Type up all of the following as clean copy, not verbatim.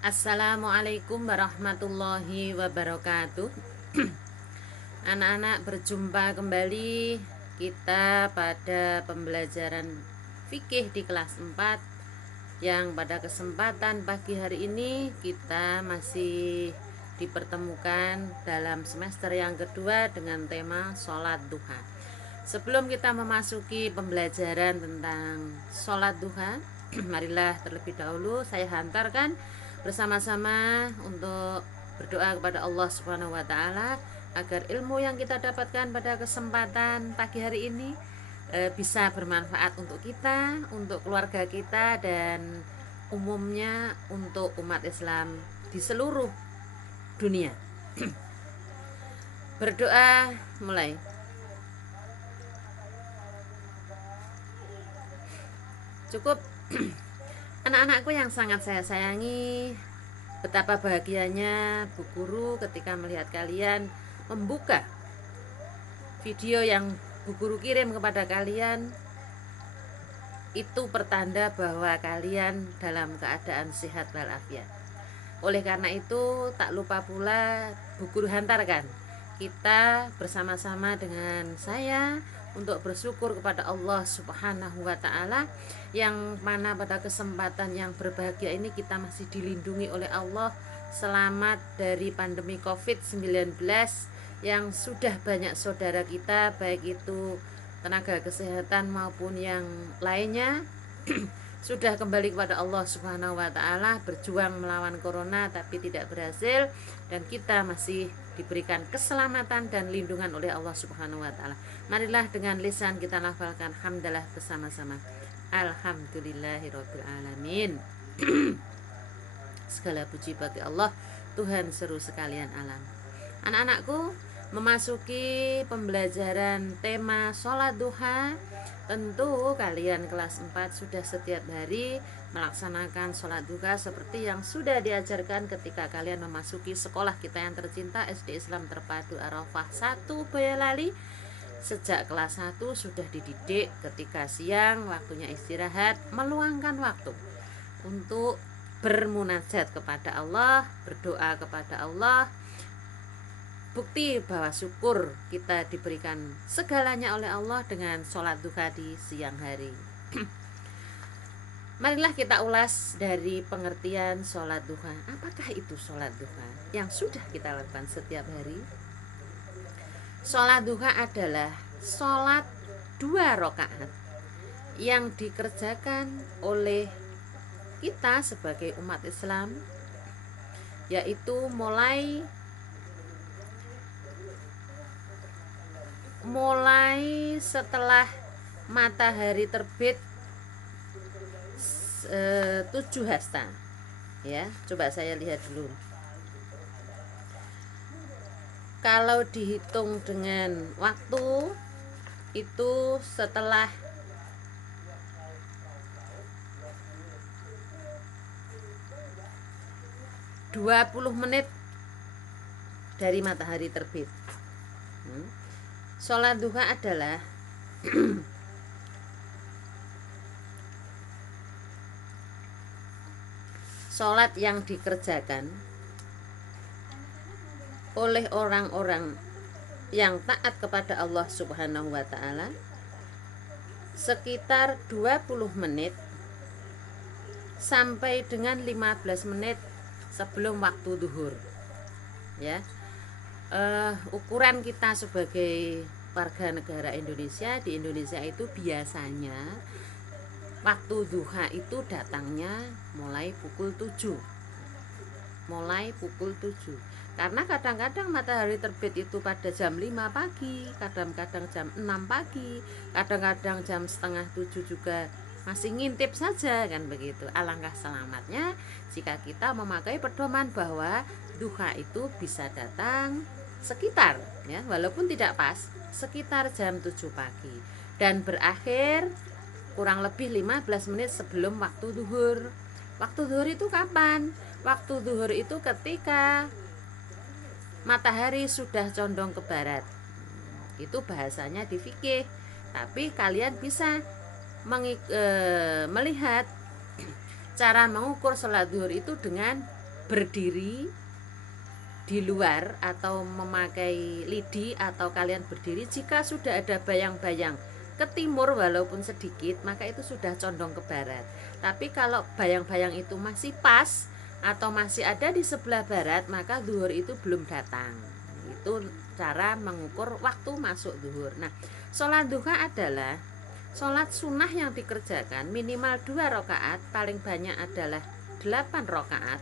Assalamualaikum warahmatullahi wabarakatuh. Anak-anak, berjumpa kembali kita pada pembelajaran fikih di kelas 4, yang pada kesempatan pagi hari ini kita masih dipertemukan dalam semester yang kedua dengan tema sholat duha. Sebelum kita memasuki pembelajaran tentang sholat duha, marilah terlebih dahulu saya hantarkan bersama-sama untuk berdoa kepada Allah Subhanahu wa taala agar ilmu yang kita dapatkan pada kesempatan pagi hari ini bisa bermanfaat untuk kita, untuk keluarga kita, dan umumnya untuk umat Islam di seluruh dunia. Berdoa mulai. Cukup. Anak-anakku yang sangat saya sayangi, betapa bahagianya Bu Guru ketika melihat kalian membuka video yang Bu Guru kirim kepada kalian. Itu pertanda bahwa kalian dalam keadaan sehat walafiat. Oleh karena itu, tak lupa pula Bu Guru hantarkan kita bersama-sama dengan saya untuk bersyukur kepada Allah Subhanahu wa taala, yang mana pada kesempatan yang berbahagia ini kita masih dilindungi oleh Allah, selamat dari pandemi Covid-19 yang sudah banyak saudara kita, baik itu tenaga kesehatan maupun yang lainnya sudah kembali kepada Allah Subhanahu wa taala, berjuang melawan corona tapi tidak berhasil, dan kita masih diberikan keselamatan dan lindungan oleh Allah Subhanahu wa taala. Marilah dengan lisan kita lafalkan hamdalah bersama-sama. Alhamdulillahirabbil alamin. Segala puji bagi Allah, Tuhan seru sekalian alam. Anak-anakku, memasuki pembelajaran tema sholat duha, tentu kalian kelas 4 sudah setiap hari melaksanakan sholat duha seperti yang sudah diajarkan ketika kalian memasuki sekolah kita yang tercinta, SD Islam Terpadu Arafah 1 Boyolali. Sejak kelas 1 sudah dididik ketika siang waktunya istirahat, meluangkan waktu untuk bermunajat kepada Allah, berdoa kepada Allah. Bukti bahwa syukur kita diberikan segalanya oleh Allah dengan sholat duha di siang hari. Marilah kita ulas dari pengertian sholat duha. Apakah itu sholat duha yang sudah kita lakukan setiap hari? Sholat duha adalah sholat 2 rakaat yang dikerjakan oleh kita sebagai umat Islam, yaitu mulai setelah matahari terbit 7 hasta. Ya, coba saya lihat dulu. Kalau dihitung dengan waktu itu setelah 20 menit dari matahari terbit. Sholat duha adalah sholat yang dikerjakan oleh orang-orang yang taat kepada Allah Subhanahu wa taala sekitar 20 menit sampai dengan 15 menit sebelum waktu duhur. Ya. Ukuran kita sebagai warga negara Indonesia, di Indonesia itu biasanya waktu duha itu datangnya mulai pukul 7. Karena kadang-kadang matahari terbit itu pada jam 5 pagi, kadang-kadang jam 6 pagi, kadang-kadang jam setengah 7 juga masih ngintip saja, kan begitu. Alangkah selamatnya jika kita memakai pedoman bahwa duha itu bisa datang sekitar, ya, walaupun tidak pas, sekitar jam 7 pagi dan berakhir kurang lebih 15 menit sebelum waktu duhur. Waktu duhur itu kapan? Waktu duhur itu ketika matahari sudah condong ke barat. Itu bahasanya di fikih. Tapi kalian bisa melihat cara mengukur sholat duhur itu dengan berdiri di luar atau memakai lidi, atau kalian berdiri jika sudah ada bayang-bayang ke timur walaupun sedikit, maka itu sudah condong ke barat. Tapi kalau bayang-bayang itu masih pas atau masih ada di sebelah barat, maka zuhur itu belum datang. Itu cara mengukur waktu masuk zuhur. Nah, sholat duha adalah sholat sunnah yang dikerjakan minimal 2 rakaat, paling banyak adalah 8 rakaat,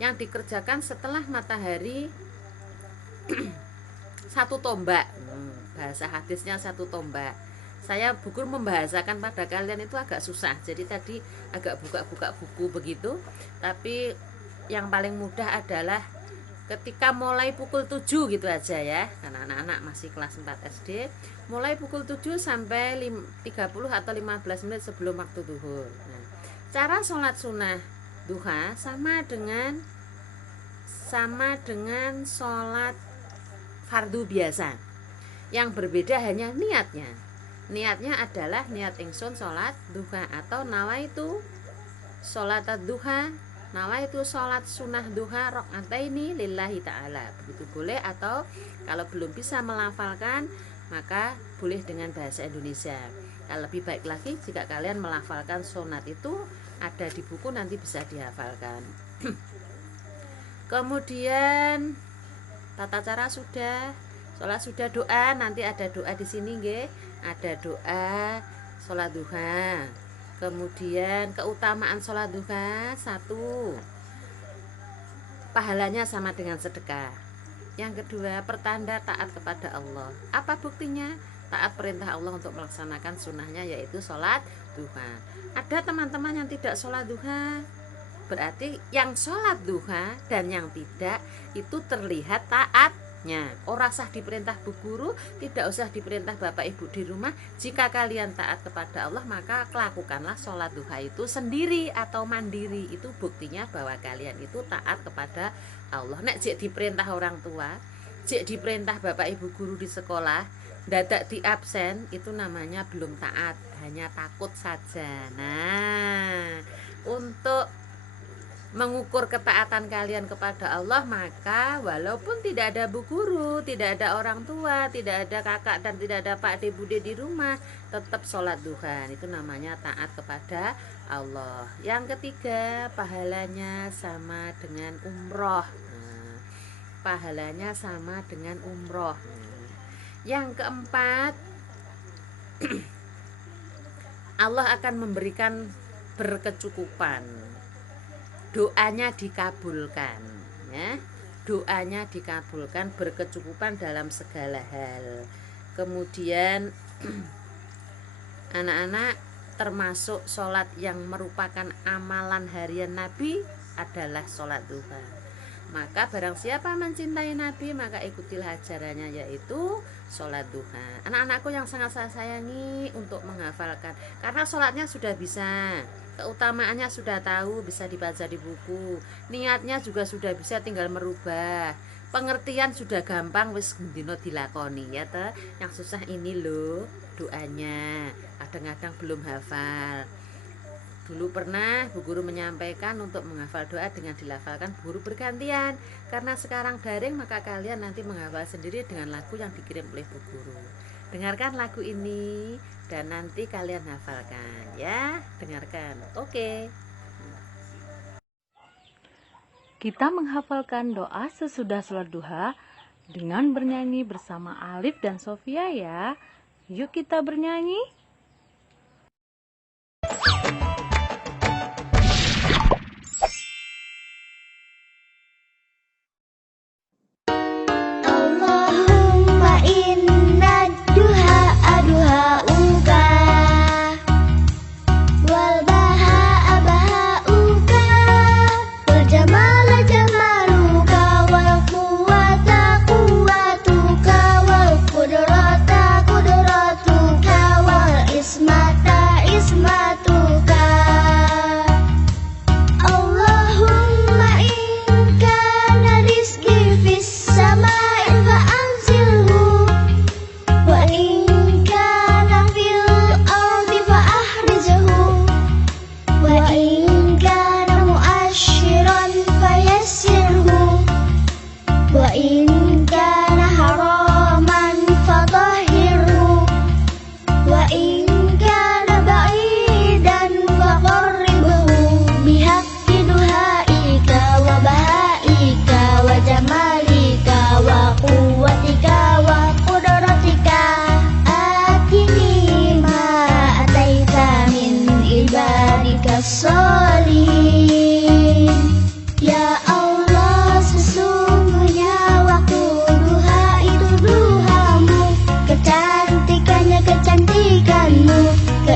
yang dikerjakan setelah matahari satu tombak. Bahasa hadisnya satu tombak. Saya buku membahasakan pada kalian itu agak susah, jadi tadi agak buka-buka buku begitu. Tapi yang paling mudah adalah ketika mulai pukul 7 gitu aja ya, karena anak-anak masih kelas 4 SD, mulai pukul 7 sampai 30 atau 15 menit sebelum waktu zuhur. Nah, cara sholat sunnah duha sama dengan sholat fardu biasa. Yang berbeda hanya niatnya. Niatnya adalah niat ingsun sholat duha atau nawaitu sholat duha, nawaitu sholat sunnah duha rakaataini lillahi ta'ala. Begitu boleh, atau kalau belum bisa melafalkan maka boleh dengan bahasa Indonesia. Lebih baik lagi jika kalian melafalkan sunat itu, ada di buku nanti bisa dihafalkan. Kemudian tata cara sudah, sholat sudah, doa, nanti ada doa di sini nggih. Ada doa sholat duha. Kemudian keutamaan sholat duha, 1, pahalanya sama dengan sedekah. Yang kedua, pertanda taat kepada Allah. Apa buktinya? Taat perintah Allah untuk melaksanakan sunnahnya, yaitu sholat duha. Ada teman-teman yang tidak sholat duha, berarti yang sholat duha dan yang tidak itu terlihat taatnya. Ora sah diperintah bu guru, tidak usah diperintah bapak ibu di rumah. Jika kalian taat kepada Allah, maka lakukanlah sholat duha itu sendiri atau mandiri. Itu buktinya bahwa kalian itu taat kepada Allah. Nek jek diperintah orang tua, jek diperintah bapak ibu guru di sekolah, dadak di absen, itu namanya belum taat, hanya takut saja. Nah, untuk mengukur ketaatan kalian kepada Allah, maka walaupun tidak ada bu guru, tidak ada orang tua, tidak ada kakak dan tidak ada pak de bude di rumah, tetap sholat duha. Itu namanya taat kepada Allah. Yang ketiga, pahalanya sama dengan umroh. Nah, pahalanya sama dengan umroh. Yang keempat, Allah akan memberikan berkecukupan. Doanya dikabulkan, ya. Doanya dikabulkan, berkecukupan dalam segala hal. Kemudian anak-anak, termasuk sholat yang merupakan amalan harian Nabi adalah sholat duha. Maka barang siapa mencintai Nabi, maka ikutilah ajarannya, yaitu sholat duha. Anak-anakku yang sangat saya sayangi, untuk menghafalkan, karena sholatnya sudah bisa, keutamaannya sudah tahu, bisa dibaca di buku, niatnya juga sudah bisa, tinggal merubah, pengertian sudah gampang, wis dino dilakoni ya toh. Yang susah ini loh doanya, kadang-kadang belum hafal. Dulu pernah bu guru menyampaikan untuk menghafal doa dengan dilafalkan bu guru bergantian. Karena sekarang daring, maka kalian nanti menghafal sendiri dengan lagu yang dikirim oleh bu guru. Dengarkan lagu ini dan nanti kalian hafalkan ya. Dengarkan. Oke. Kita menghafalkan doa sesudah sholat duha dengan bernyanyi bersama Alif dan Sofia ya. Yuk kita bernyanyi. Kudratuka wal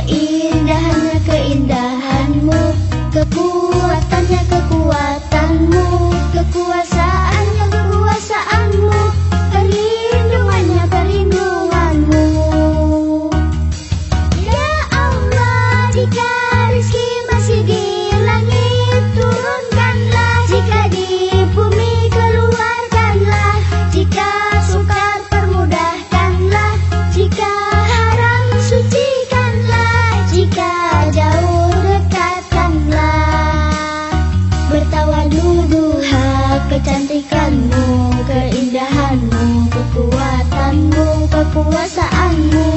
Keindahannya keindahanmu, kekuatannya kekuatanmu, kekuasaannya kekuasaanmu, perlindungannya perlindunganmu. Ya Allah, jika rezeki masih di langit turunkanlah, jika di bumi keluarkanlah, jika sukar permudahkanlah, jika haram sucikanlah, jika jauh dekatkanlah. Bertawaduduha kecantikanmu, keindahanmu, kekuatanmu, kekuasaanmu,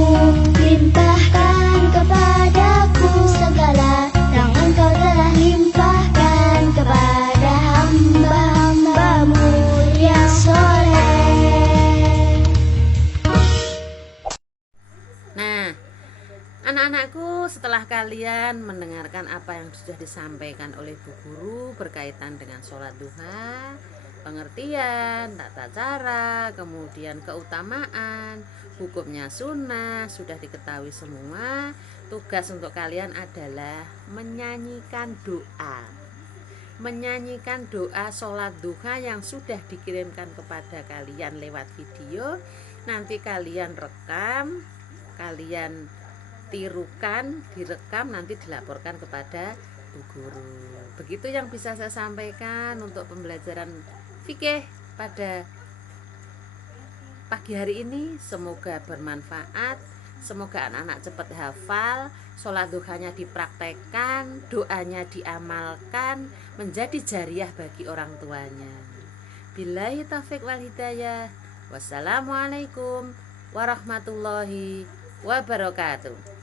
limpahkan kepadaku segala yang engkau telah limpahkan kepada hamba-hambamu yang soleh. Nah, anak-anakku, setelah kalian mendengarkan apa yang sudah disampaikan oleh Bu Guru berkaitan dengan sholat duha, pengertian, tata cara, kemudian keutamaan, hukumnya sunnah, sudah diketahui semua. Tugas untuk kalian adalah menyanyikan doa. Menyanyikan doa sholat duha yang sudah dikirimkan kepada kalian lewat video. Nanti kalian rekam, kalian tirukan, direkam, nanti dilaporkan kepada Bu Guru. Begitu yang bisa saya sampaikan untuk pembelajaran fikih pada pagi hari ini. Semoga bermanfaat, semoga anak-anak cepat hafal, sholat duhanya dipraktekkan, doanya diamalkan, menjadi jariah bagi orang tuanya. Billahi taufiq wal hidayah. Wassalamualaikum warahmatullahi wabarakatuh.